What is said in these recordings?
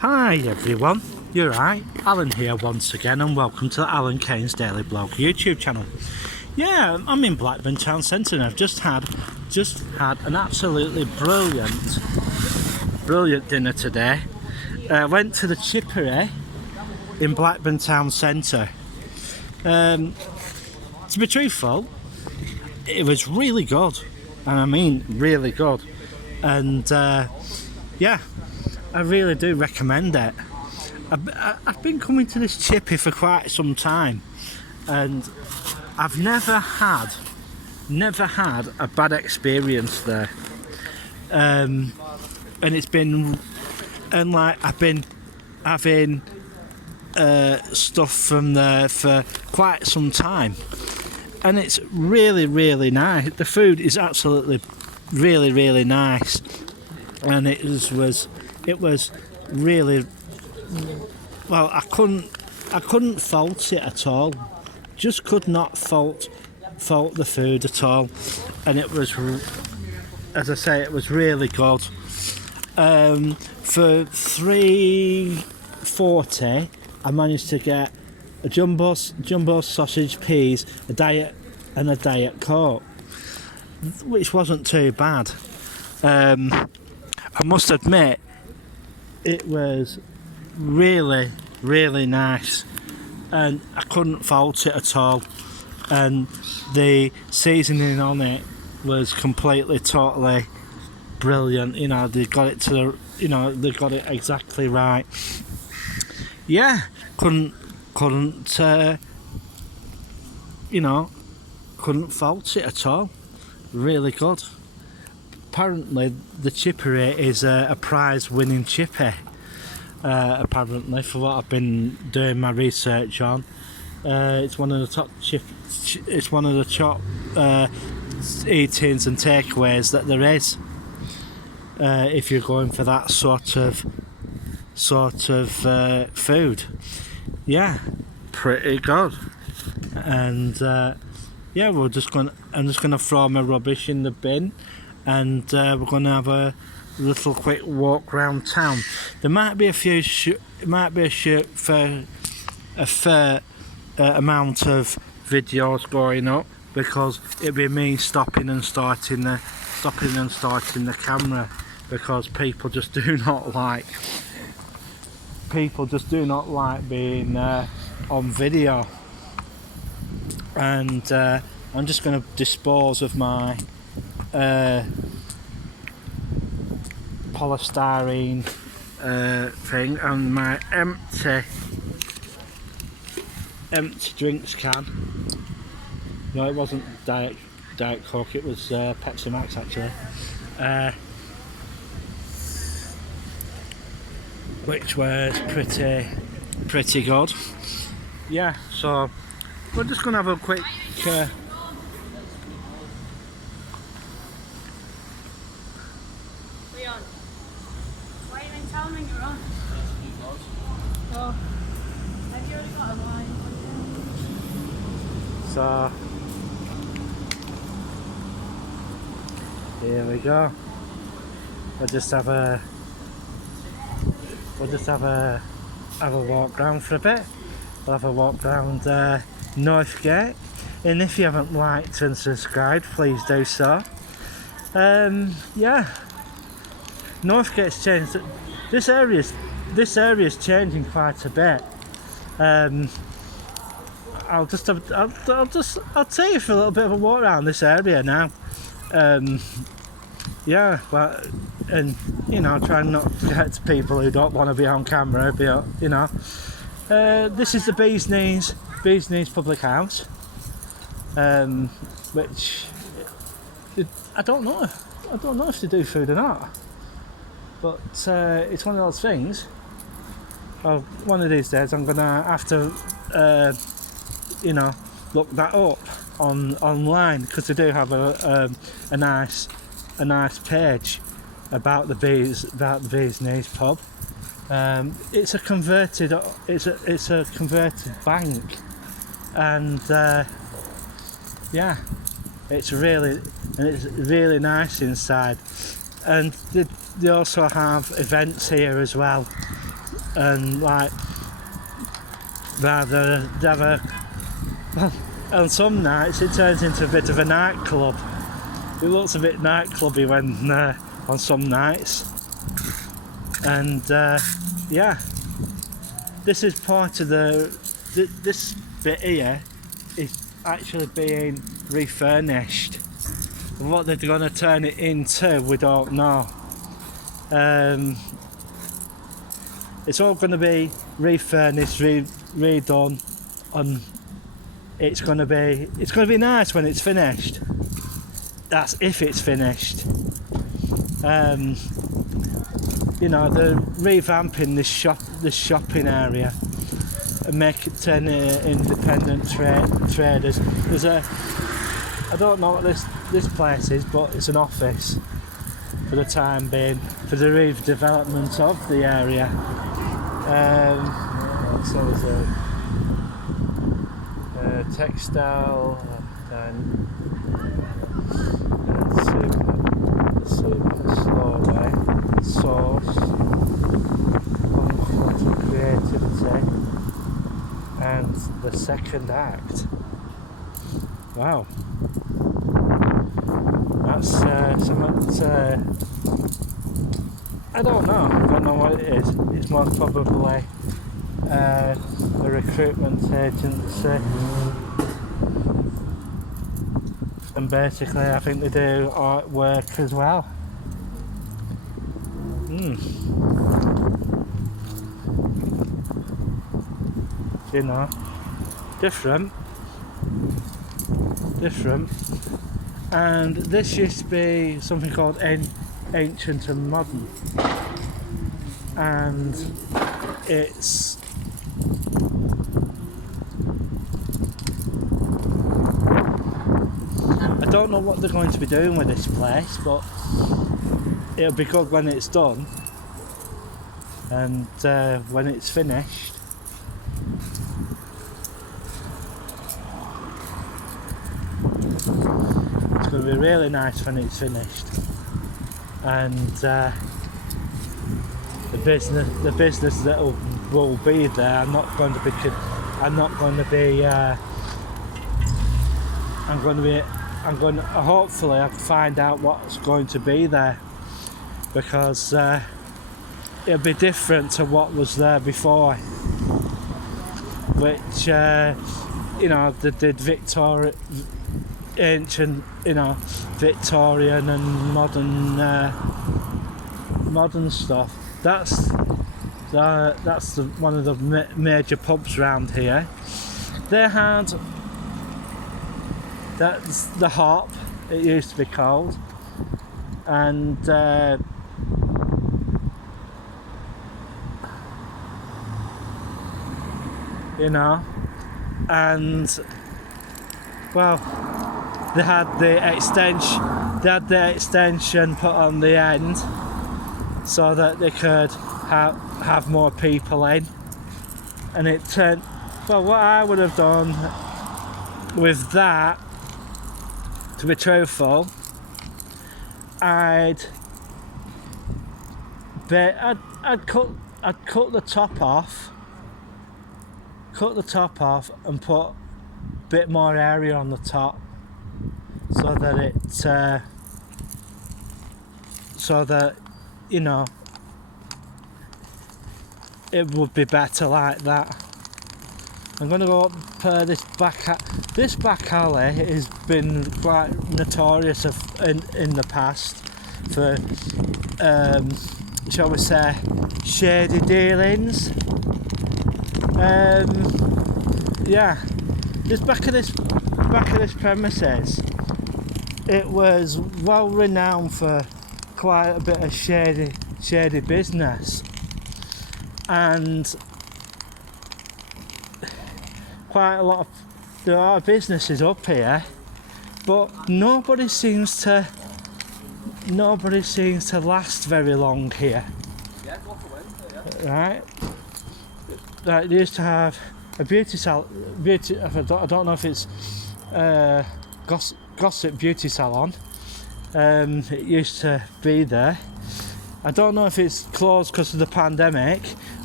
Hi everyone, you're right, Alan here once again and welcome to the Alan Kane's Daily Blog YouTube channel. Yeah, I'm in Blackburn Town Centre and I've just had an absolutely brilliant dinner today. Went to the Chippery in Blackburn Town Centre. To be truthful, it was really good, and I mean really good, and yeah, I really do recommend it. I've been coming to this chippy for quite some time, and I've never had a bad experience there. And it's been, and like I've been having stuff from there for quite some time, and it's really nice. The food is absolutely really nice, and it was really well. I couldn't fault it at all. Just could not fault the food at all, and it was, as I say, it was really good. For $3.40, I managed to get a jumbo sausage, peas, a diet coke, which wasn't too bad. I must admit, it was really nice, and I couldn't fault it at all. And the seasoning on it was totally brilliant. You know, they got it they got it exactly right. Yeah, couldn't fault it at all. Really good. Apparently the Chippery is a prize-winning chippy. Apparently, for what I've been doing my research on, it's one of the top eatings and takeaways that there is. If you're going for that sort of food, yeah, pretty good. And yeah, I'm just gonna throw my rubbish in the bin, and we're gonna have a little quick walk around town. There might be a fair amount of videos going up, because it'd be me stopping and starting the camera, because people just do not like being on video. And I'm just going to dispose of my polystyrene thing and my empty drinks can. No, it wasn't Diet Coke, it was Pepsi Max actually, which was pretty good. Yeah, so we're just gonna have a quick Leon, why are you even telling me you're on? Oh, have you already got a line? So here we go. We'll just have a walk round for a bit. We'll have a walk round Northgate, and if you haven't liked and subscribed, please do so. Yeah, Northgate's changed. This area's changing quite a bit. I'll take you for a little bit of a walk around this area now. Yeah, well, and trying not to get to people who don't want to be on camera, but this is the Bees Knees Public House, which I don't know if they do food or not, but it's one of those things. Well, one of these days I'm gonna have to look that up online, because they do have a nice page about the Bees Knees pub. It's a converted bank, and yeah, it's really nice inside. And they also have events here as well. and like rather have a well, on some nights it turns into a bit of a nightclub. It looks a bit nightclubby when on some nights, and yeah, this is part of this bit here is actually being refurnished, and what they're going to turn it into we don't know. It's all going to be refurnished, redone, and it's going to be nice when it's finished. That's if it's finished. You know, they're revamping this shopping area and turn it independent traders. There's I don't know what this place is, but it's an office for the time being for the redevelopment of the area. So there's a textile and super slowly source of creativity and the second act. Wow, that's something. I don't know what it is. It's most probably a recruitment agency, and basically I think they do artwork as well. You know, different, and this used to be something called Ancient and Modern, and it's I don't know what they're going to be doing with this place, but it'll be good when it's done, and when it's finished. It's going to be really nice when it's finished, and the business that will be there. I'm going to hopefully I can find out what's going to be there, because it'll be different to what was there before, which you know, they did ancient, you know, Victorian and modern stuff. That's one of the major pubs around here. They had, that's the Hop, it used to be called, and you know, and well, they had the extension put on the end so that they could have more people in, and it turned, well, what I would have done with that, to be truthful, I'd cut the top off and put a bit more area on the top, so that you know, it would be better like that. I'm going to go up this back alley has been quite notorious in the past for shall we say shady dealings. Yeah, this back of this premises, it was well renowned for quite a bit of shady business, and there are businesses up here, but nobody seems to last very long here. Right? Like, they used to have a beauty salon. I don't know if it's Gossip Beauty Salon. It used to be there. I don't know if it's closed because of the pandemic,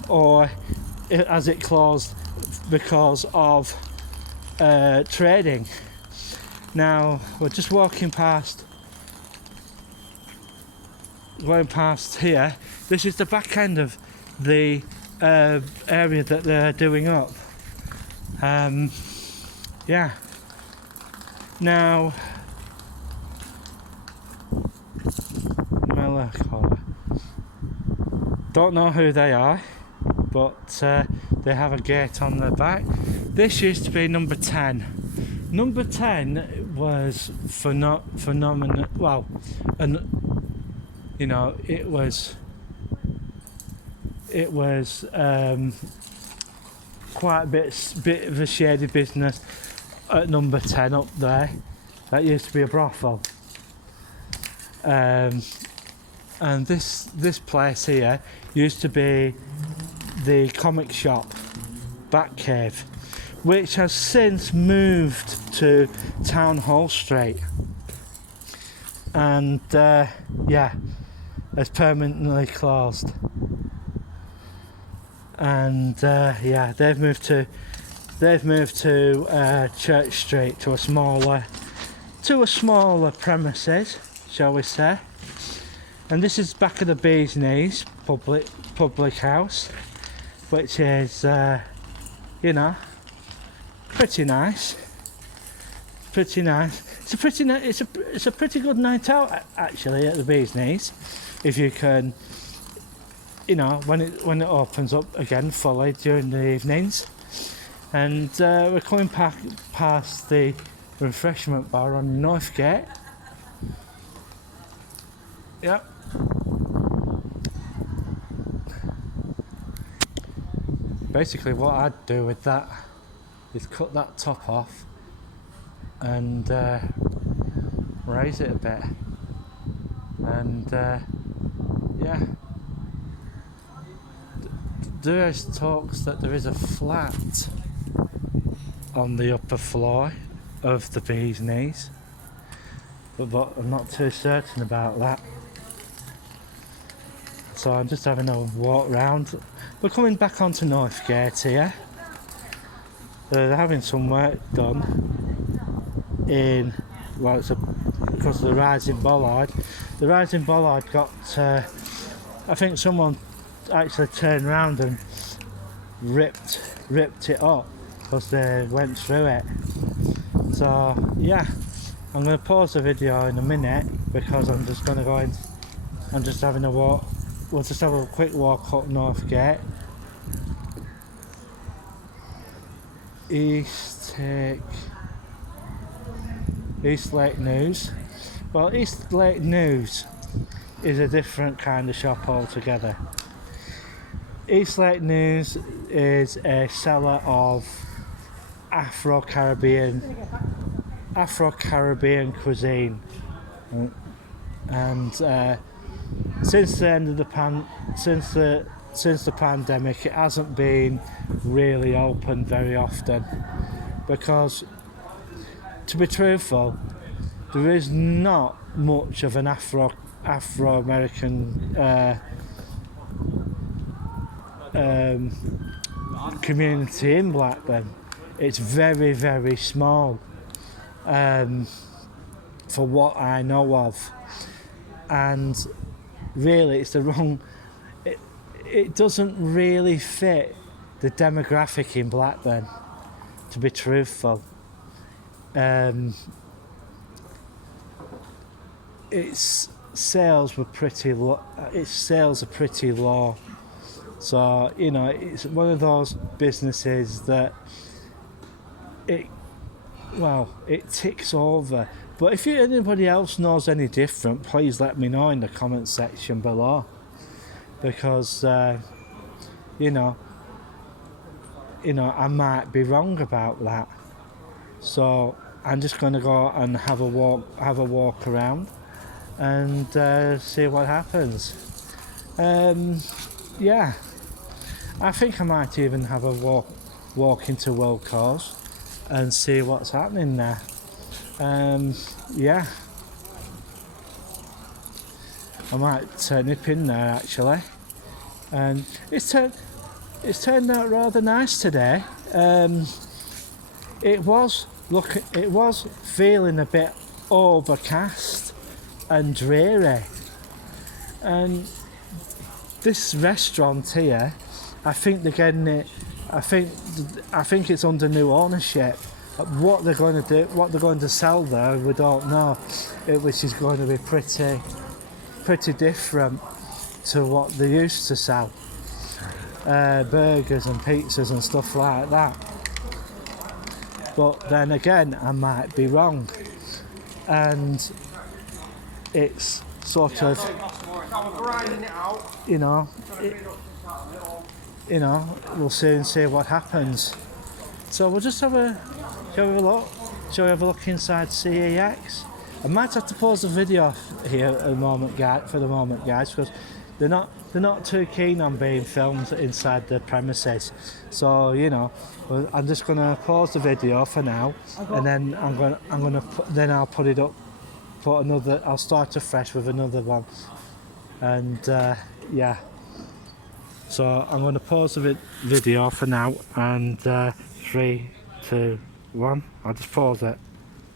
or has it closed because of trading. Now we're just going past here. This is the back end of the area that they're doing up. Yeah. Now, Melancholy. Don't know who they are, but they have a gate on their back. This used to be number 10. Number 10 was phenomenal. Well, and you know, it was quite a bit of a shady business at number 10 up there. That used to be a brothel. And this place here used to be the comic shop, Batcave, which has since moved to Town Hall Street, and yeah, has permanently closed. And yeah, they've moved to Church Street, to a smaller premises, shall we say. And this is back of the Bee's Knees public house, which is you know, pretty nice. It's a pretty good night out actually at the Bee's Knees, if you can, you know, when it opens up again fully during the evenings. And we're coming past the refreshment bar on Northgate. Yep. Basically what I'd do with that is cut that top off and raise it a bit, and yeah, there is talks that there is a flat on the upper floor of the Bee's Knees, but I'm not too certain about that. So I'm just having a walk round. We're coming back onto Northgate here. They're having some work done in, well, because of the rising bollard. The rising bollard got, I think someone actually turned around and ripped it up because they went through it. So yeah, I'm going to pause the video in a minute because I'm just going to go in. I'm just having a walk. We'll just have a quick walk up Northgate. East Lake News. Well, East Lake News is a different kind of shop altogether. East Lake News is a seller of Afro-Caribbean cuisine, and since the end of the pandemic, it hasn't been really open very often, because, to be truthful, there is not much of an Afro-American community in Blackburn. It's very, very small, for what I know of, and really it's the wrong, it doesn't really fit the demographic in Blackburn, to be truthful. Its sales are pretty low, so you know, it's one of those businesses that it ticks over. But if anybody else knows any different, please let me know in the comment section below, because you know, I might be wrong about that. So I'm just going to go and have a walk around and see what happens. Yeah, I think I might even have a walk into Wilko's and see what's happening there. Yeah, I might nip in there actually. And it's it's turned out rather nice today. It was feeling a bit overcast and dreary, and this restaurant here, I think they're getting it. I think it's under new ownership. What they're going to do, what they're going to sell there, we don't know. Which is going to be pretty different to what they used to sell. Burgers and pizzas and stuff like that. But then again, I might be wrong, and it's sort of, you know, we'll soon see what happens. So we'll just have a look. Shall we have a look inside CEX? I might have to pause the video here at the moment, guys, because they're not too keen on being filmed inside the premises. So I'm just gonna pause the video for now, and then I'll put it up. I'll start afresh with another one, and yeah. So I'm gonna pause the video for now, and 3, 2, 1. I'll just pause it.